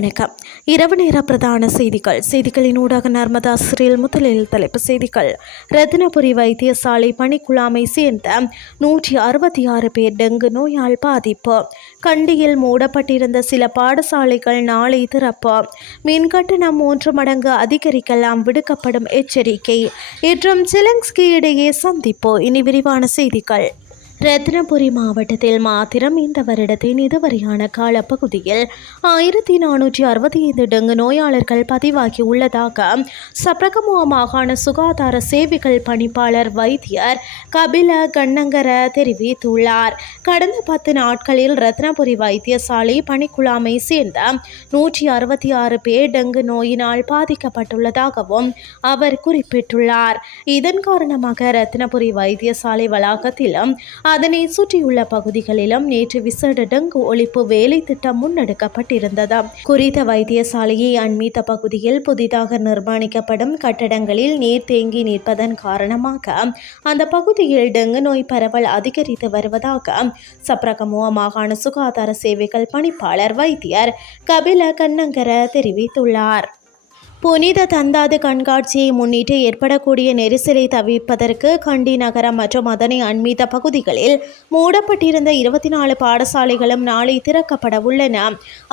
வணக்கம். இரவு நேர பிரதான செய்திகள். செய்திகளின் ஊடாக நர்மதா சிறில் முதலில் தலைப்பு செய்திகள். ரத்தினபுரி வைத்தியசாலை பணிக்குழாமை சேர்ந்த நூற்றி அறுபத்தி ஆறு பேர் டெங்கு நோயால் பாதிப்பு. கண்டியில் மூடப்பட்டிருந்த சில பாடசாலைகள் நாளை திறப்பு. மின் கட்டணம் மூன்று மடங்கு அதிகரிக்கலாம் விடுக்கப்படும் எச்சரிக்கை. இன்றும் சிலங்ஸ்கி இடையே சந்திப்பு. இனி விரிவான செய்திகள். ரத்னபுரி மாவட்டத்தில் மாத்திரம் இந்த வருடத்தின் இதுவரையான காலப்பகுதியில் ஆயிரத்தி நானூற்றி அறுபத்தி ஐந்து டெங்கு நோயாளர்கள் பதிவாகி உள்ளதாக சப்ரகமுவ மாகாண சுகாதார சேவைகள் பணிப்பாளர் வைத்தியர் கபில கண்ணங்கர தெரிவித்துள்ளார். கடந்த பத்து நாட்களில் ரத்னபுரி வைத்தியசாலை பணிக்குழாமை சேர்ந்த நூற்றி அறுபத்தி ஆறு பேர் டெங்கு நோயினால் பாதிக்கப்பட்டுள்ளதாகவும் அவர் குறிப்பிட்டுள்ளார். இதன் காரணமாக ரத்னபுரி வைத்தியசாலை வளாகத்திலும் அதனை சுற்றியுள்ள பகுதிகளிலும் நேற்று விசேட டெங்கு ஒழிப்பு வேலை திட்டம் முன்னெடுக்கப்பட்டிருந்தது குறித்த வைத்தியசாலையை அண்மித்த பகுதியில் புதிதாக நிர்மாணிக்கப்படும் கட்டடங்களில் நீர் தேங்கி நிற்பதன் காரணமாக அந்த பகுதியில் டெங்கு நோய் பரவல் அதிகரித்து வருவதாக சப்ரகமுவ மாகாண சுகாதார சேவைகள் பணிப்பாளர் வைத்தியர் கபில கண்ணங்கர தெரிவித்துள்ளார். புனித தந்தாது கண்காட்சியை முன்னிட்டு ஏற்படக்கூடிய நெரிசலை தவிர்ப்பதற்கு கண்டி நகரம் மற்றும் அதனை அண்மித்த பகுதிகளில் மூடப்பட்டிருந்த இருபத்தி நாலு பாடசாலைகளும் நாளை திறக்கப்பட உள்ளன.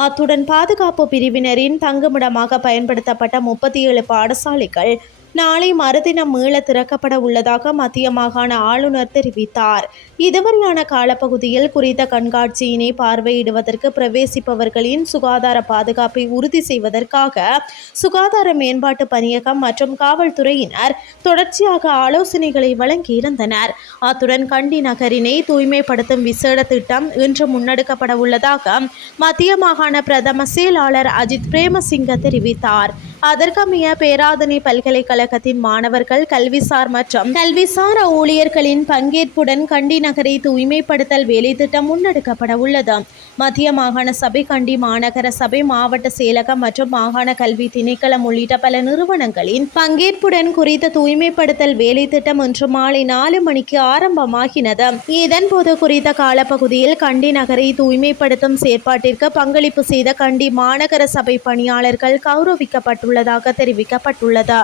அத்துடன் பாதுகாப்பு பிரிவினரின் தங்குமிடமாக பயன்படுத்தப்பட்ட முப்பத்தி ஏழு பாடசாலைகள் நாளை மறுதினம் மீள திறக்கப்பட உள்ளதாக மத்திய மாகாண ஆளுநர் தெரிவித்தார். இதுவரையான காலப்பகுதியில் குறித்த கண்காட்சியினை பார்வையிடுவதற்கு பிரவேசிப்பவர்களின் சுகாதார பாதுகாப்பை உறுதி செய்வதற்காக சுகாதார மேம்பாட்டு பணியகம் மற்றும் காவல்துறையினர் தொடர்ச்சியாக ஆலோசனைகளை வழங்கியிருந்தனர். அத்துடன் கண்டி நகரினை தூய்மைப்படுத்தும் விசேட திட்டம் இன்று முன்னெடுக்கப்பட உள்ளதாக மத்திய மாகாண பிரதம செயலாளர் அஜித் பிரேமசிங்க தெரிவித்தார். அதற்கமைய பேராதனை பல்கலைக்கழகத்தின் மாணவர்கள் கல்விசார் மற்றும் கல்விசார் ஊழியர்களின் பங்கேற்புடன் கண்டி நகரை தூய்மைப்படுத்தல் வேலைத்திட்டம் முன்னெடுக்கப்பட உள்ளது. மத்திய மாகாண சபை கண்டி மாநகர சபை மாவட்ட செயலகம் மற்றும் மாகாண கல்வி திணைக்களம் உள்ளிட்ட பல நிறுவனங்களின் பங்கேற்புடன் குறித்த தூய்மைப்படுத்தல் வேலைத்திட்டம் இன்று மாலை நாலு மணிக்கு ஆரம்பமாகினது. இதன்போது குறித்த காலப்பகுதியில் கண்டி நகரை தூய்மைப்படுத்தும் செயற்பாட்டிற்கு பங்களிப்பு செய்த கண்டி மாநகர சபை பணியாளர்கள் கௌரவிக்கப்பட்டுள்ளனர். உள்ளதாக தெரிவிக்கப்பட்டுள்ளது?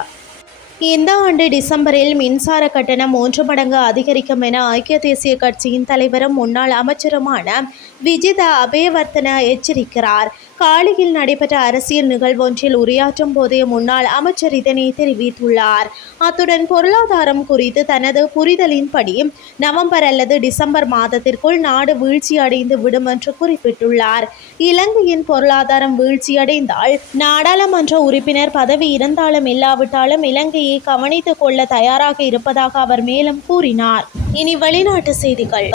இந்த ஆண்டு டிசம்பரில் மின்சார கட்டணம் மூன்று மடங்கு அதிகரிக்கும் என ஐக்கிய தேசிய கட்சியின் தலைவரும் முன்னாள் அமைச்சருமான விஜித அபேவர்த்தன எச்சரிக்கிறார். காலியில் நடைபெற்ற அரசியல் நிகழ்வொன்றில் உரையாற்றும் போதே முன்னாள் அமைச்சர் இதனை தெரிவித்துள்ளார். அத்துடன் பொருளாதாரம் குறித்து தனது புரிதலின்படி நவம்பர் அல்லது டிசம்பர் மாதத்திற்குள் நாடு வீழ்ச்சியடைந்து விடும் என்று குறிப்பிட்டுள்ளார். இலங்கையின் பொருளாதாரம் வீழ்ச்சியடைந்தால் நாடாளுமன்ற உறுப்பினர் பதவி இருந்தாலும் இல்லாவிட்டாலும் இலங்கை இலங்கையை கவனித்துக் கொள்ள தயாராக இருப்பதாக அவர் மேலும் கூறினார். இனி வெளிநாட்டு செய்திகள்.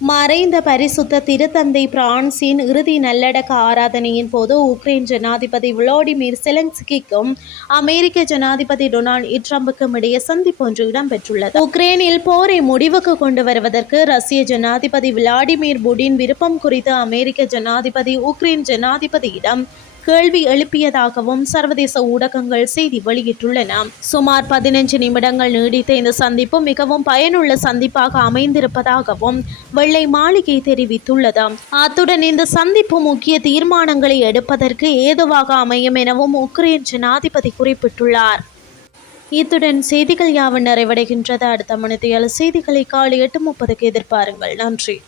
மறைந்த பரிசுத்த திருத்தந்தை பிரான்சின் இறுதி நல்லடக்க ஆராதனையின் போது உக்ரைன் ஜனாதிபதி விளாடிமிர் செலன்ஸ்கிக்கும் அமெரிக்க ஜனாதிபதி டொனால்ட் ட்ரம்புக்கும் இடையே சந்திப்பு ஒன்று இடம்பெற்றுள்ளது. உக்ரைனில் போரை முடிவுக்கு கொண்டு வருவதற்கு ரஷ்ய ஜனாதிபதி விளாடிமிர் புடின் விருப்பம் குறித்து அமெரிக்க ஜனாதிபதி உக்ரைன் ஜனாதிபதியிடம் கேள்வி எழுப்பியதாகவும் சர்வதேச ஊடகங்கள் செய்தி வெளியிட்டுள்ளன. சுமார் பதினஞ்சு நிமிடங்கள் நீடித்த இந்த சந்திப்பு மிகவும் பயனுள்ள சந்திப்பாக அமைந்திருப்பதாகவும் வெள்ளை மாளிகை தெரிவித்துள்ளது. அத்துடன் இந்த சந்திப்பு முக்கிய தீர்மானங்களை எடுப்பதற்கு ஏதுவாக அமையும் எனவும் உக்ரைன் ஜனாதிபதி குறிப்பிட்டுள்ளார். இத்துடன் செய்திகள் யாவும் நிறைவடைகின்றது. அடுத்த மணித்தியால் செய்திகளை காலை எட்டு முப்பதுக்கு எதிர்பாருங்கள். நன்றி.